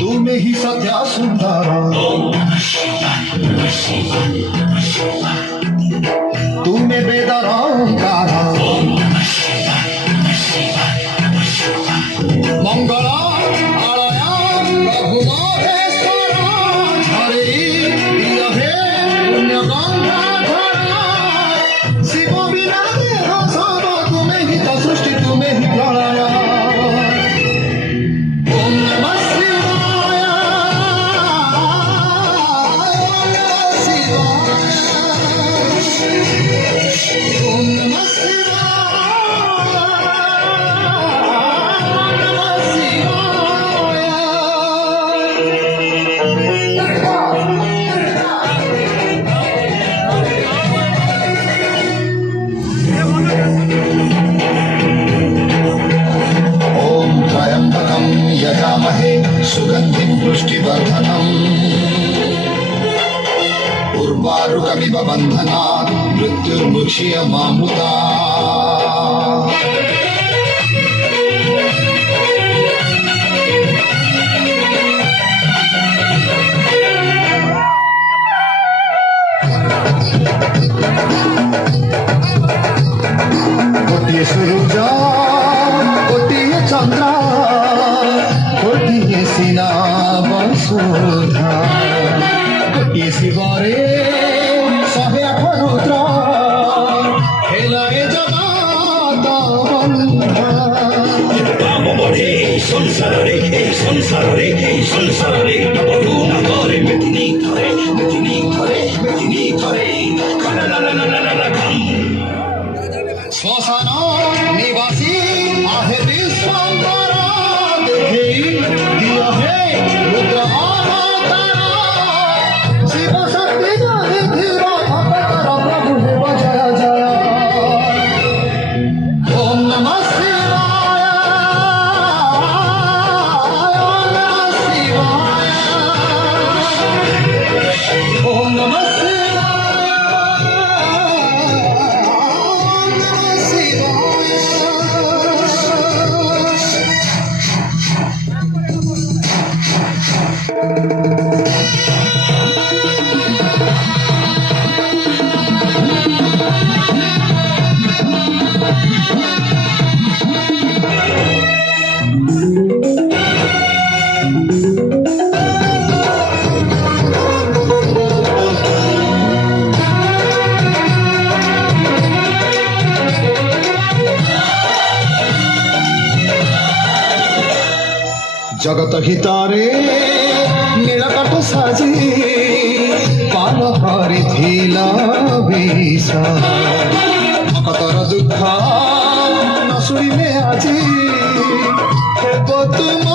तुम्हें ही सत्या सुंदर तुम्हें बेदरंकार मंगल आलया प्रभु महेश्वर हरि हे पुण्यगंगा धरा शिव बिना सब तुम्हें ही तो सृष्टि तुम्हें ही प्रलय ओम नमः शिवाय ओम नमः यजामहे सुगंधिं पुष्टिवर्धनम् उर्वारुकमिव बन्धनात् मृत्युर्मुक्षीयमामृता गोटिए सूरज गोटिए चंद्र गोटिए सीना वसुधा गोटिए शिवरे 108 रुद्र हेलाए जगत संसारे तबरू नगरे मेदिनी धरे श्मशान निवासी आहे विश्वंकर देखे दिया है रुद्र अवतार शिव शक्ति जय धीर भक्तर प्रभु देव जय जय ओम नमः शिवाय ओम नमः जगत हितारे नीलकंठ साजी पान हरिथिला विषा भक्तर दुख न शुणिले आजी हेब तुम